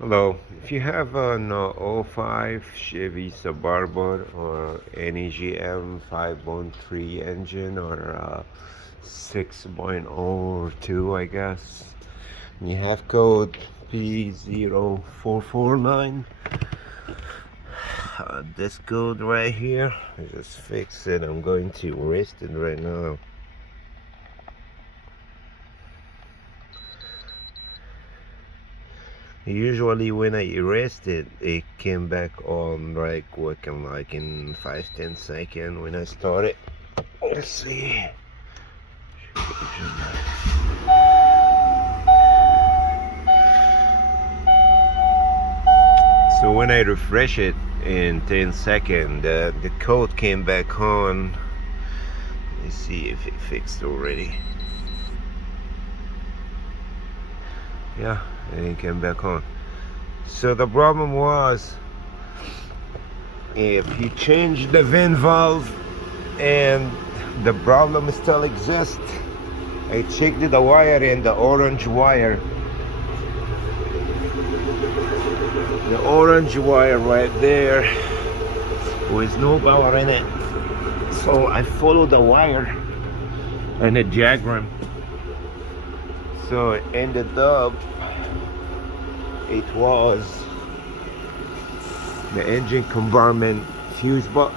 Hello, if you have an '05 Chevy Suburban or any GM 5.3 engine or 6.02, I guess, you have code P0449. This code right here, I just fixed it. I'm going to erase it right now. Usually when I erased it, it came back on like working like in 5-10 seconds when I started. Let's see. So when I refresh it in 10 seconds, the code came back on. Let's see if it fixed already. Yeah, it came back on. So the problem was, if you change the vent valve and the problem still exists, I checked the wire, and the orange wire right there with no power in it. So I followed the wire and the diagram. So it ended up, it was the engine compartment fuse box.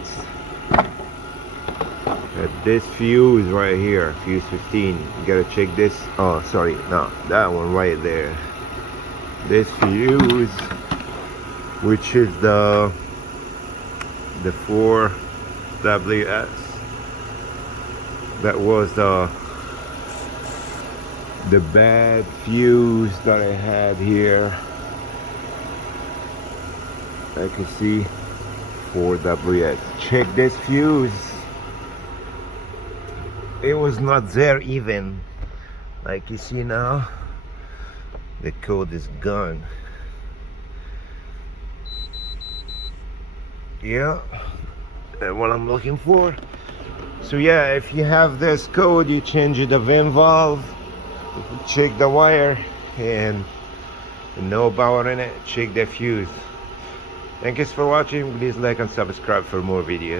This fuse right here, fuse 15, you gotta check this. Oh sorry, no, that one right there. This fuse, which is the 4WS, that was the bad fuse that I had here. I can see 4WS. Check this fuse. It was not there even. Like you see now, the code is gone. Yeah, that's what I'm looking for. So yeah, if you have this code, you change the vent valve, check the wire, and no power in it, check the fuse. Thank you for watching. Please like and subscribe for more videos.